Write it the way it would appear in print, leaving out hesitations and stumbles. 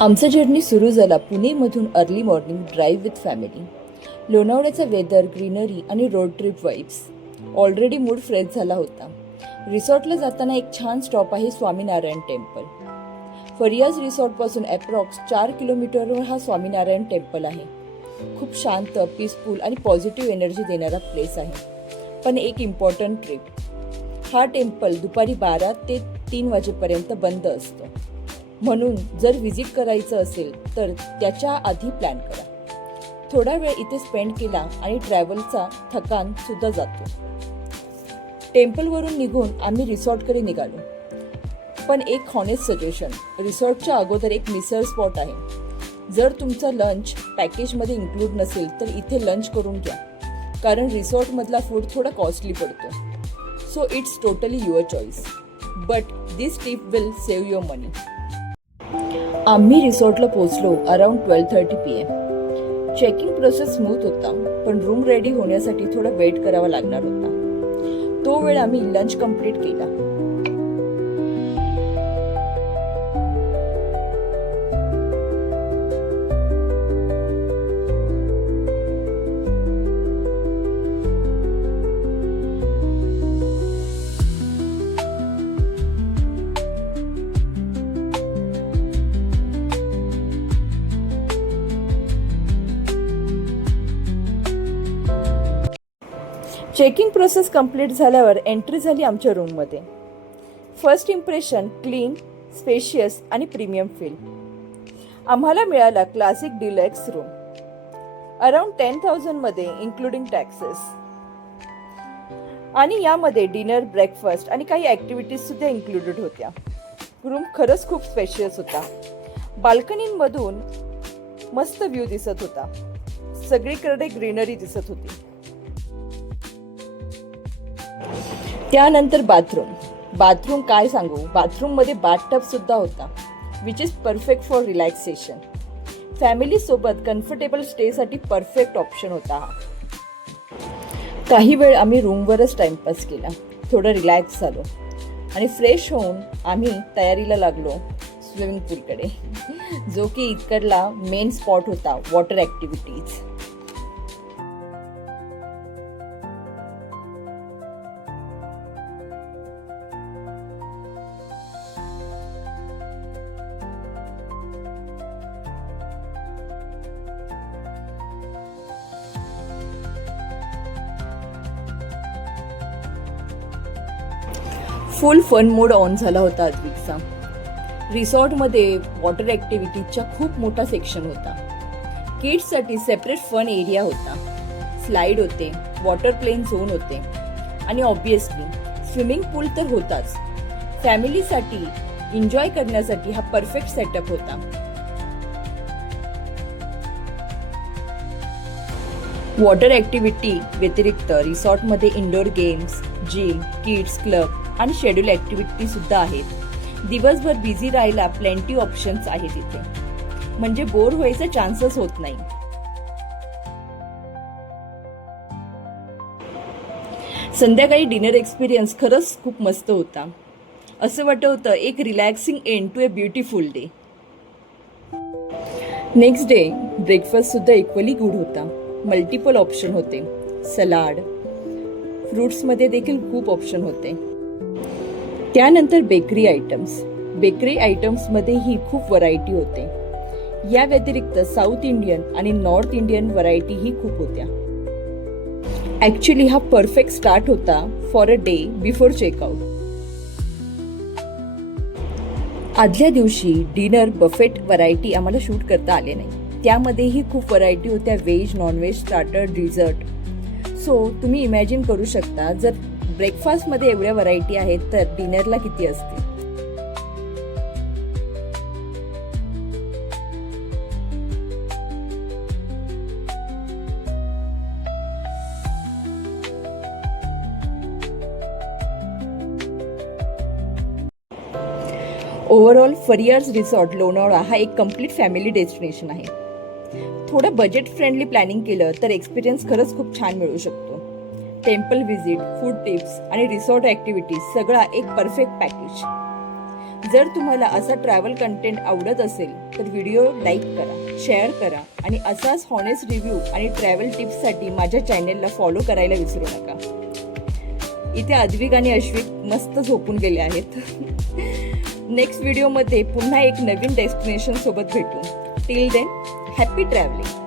आमचा जर्नी सुरू झाला पुणेमधून early morning drive with family. लोणावळ्याचा वेदर, ग्रीनरी आणि road trip vibes. Already mood fresh झाला होता. रिसॉर्टला जाताना एक छान स्टॉप आहे स्वामीनारायण टेम्पल. फरियाज रिसॉर्टपासून अप्रॉक्स 4 किलोमीटरवर हा स्वामीनारायण टेम्पल आहे. खूप शांत, पीसफुल आणि पॉझिटिव्ह एनर्जी देणारा प्लेस आहे. पण एक इम्पॉर्टंट ट्रिप. हा टेम्पल दुपारी 12 ते 3 वाजेपर्यंत बंद असतो. म्हणून जर व्हिजिट करायचं असेल तर त्याच्या आधी प्लॅन करा. थोडा वेळ इथे स्पेंड केला आणि ट्रॅव्हलचा थकान सुद्धा जातो. टेम्पलवरून निघून आम्ही रिसॉर्टकडे निघालो. पण एक हॉनेस्ट सजेशन, रिसॉर्टच्या अगोदर एक मिसळ स्पॉट आहे. जर तुमचं लंच पॅकेजमध्ये इन्क्लूड नसेल तर इथे लंच करून घ्या, कारण रिसॉर्टमधला फूड थोडा कॉस्टली पडतो. So it's totally your choice, but this tip will save your money. आम्ही रिसॉर्टला पोहोचलो around 12:30 PM. Checking process smooth होता, पण रूम रेडी होण्यासाठी थोडा वेट करावा लागणार होता. तो वेळ आम्ही लंच कंप्लीट केला. चेकिंग प्रोसेस कंप्लीट झाल्यावर एंट्री झाली आमच्या रूममध्ये. फर्स्ट इम्प्रेशन क्लीन, स्पेशियस आणि प्रीमियम फील. आम्हाला मिळाला क्लासिक डिलक्स रूम. अराउंड 10,000 मध्ये इन्क्लुडिंग टॅक्सेस. आणि यामध्ये डिनर, ब्रेकफास्ट आणि काही ॲक्टिव्हिटीज सुद्धा इन्क्लुडेड होत्या. रूम खरंच खूप स्पेशियस होता. बाल्कनीमधून मस्त व्ह्यू दिसत होता. सगळीकडे ग्रीनरी दिसत होती. त्यानंतर बाथरूम काय सांगू, बाथरूममध्ये बाथटब सुद्धा होता, which is perfect for relaxation. Family सोबत कम्फर्टेबल स्टेसाठी परफेक्ट ऑप्शन होता हा. काही वेळ आम्ही रूमवरच टाइमपास केला. थोडं रिलॅक्स झालो आणि फ्रेश होऊन आम्ही तयारीला लागलो स्विमिंग पूलकडे, जो की इकडला मेन स्पॉट होता water activities. Full fun mode on झाला होता अद्विकचा. रिसॉर्टमध्ये वॉटर ॲक्टिव्हिटीजचा खूप मोठा सेक्शन होता. किड्ससाठी सेपरेट फन एरिया होता. स्लाईड होते, वॉटर प्लेन झोन होते आणि ऑब्विसली स्विमिंग पूल तर होताच. फॅमिलीसाठी एन्जॉय करण्यासाठी हा परफेक्ट सेटअप होता. वॉटर ॲक्टिव्हिटी व्यतिरिक्त रिसॉर्टमध्ये indoor games, gym, kids club आणि शेड्यूल ॲक्टिव्हिटी सुद्धा आहेत. दिवसभर बिझी राहायला प्लेंटी ऑप्शन्स आहेत इथे, म्हणजे बोर व्हायचा चान्सच होत नाही. संध्याकाळी डिनर एक्सपिरियन्स खरंच खूप मस्त होता. असं वाटत होतं एक relaxing end to a beautiful day. Next day breakfast सुद्धा इक्वली गुड होता. मल्टिपल ऑप्शन होते. सलाड, फ्रूट्समध्ये देखील खूप ऑप्शन होते. त्यानंतर बेकरी आयटम्समध्येही खूप व्हरायटी होते. या व्यतिरिक्त साऊथ इंडियन आणि नॉर्थ इंडियन व्हरायटीही खूप होत्या. ॲक्च्युली हा परफेक्ट स्टार्ट होता for a day before checkout. आदल्या दिवशी डिनर बफेट व्हरायटी आम्हाला शूट करता आले नाही. त्यामध्येही खूप व्हरायटी होत्या, veg, non veg, starter, dessert. So तुम्ही इमॅजिन करू शकता, जर ब्रेकफास्टमध्ये एवढ्या व्हरायटी आहेत तर डिनरला किती असतील. ओव्हरऑल फरियाज रिसॉर्ट लोणावळा हा एक कम्प्लीट फॅमिली डेस्टिनेशन आहे. थोडं बजेट फ्रेंडली प्लॅनिंग केलं तर एक्सपिरियन्स खरंच खूप छान मिळू शकतो. टेम्पल व्हिजिट, फूड टिप्स आणि रिसॉर्ट ॲक्टिव्हिटीज सगळा एक परफेक्ट पॅकेज. जर तुम्हाला असा ट्रॅव्हल कंटेंट आवडत असेल तर व्हिडिओ लाईक करा, शेअर करा आणि असाच हॉनेस्ट रिव्ह्यू आणि ट्रॅव्हल टिप्ससाठी माझ्या चॅनेलला फॉलो करायला विसरू नका. इथे अद्विक आणि अश्विक मस्त झोपून गेले आहेत. नेक्स्ट व्हिडिओमध्ये पुन्हा एक नवीन डेस्टिनेशन सोबत भेटू. Till then happy travelling.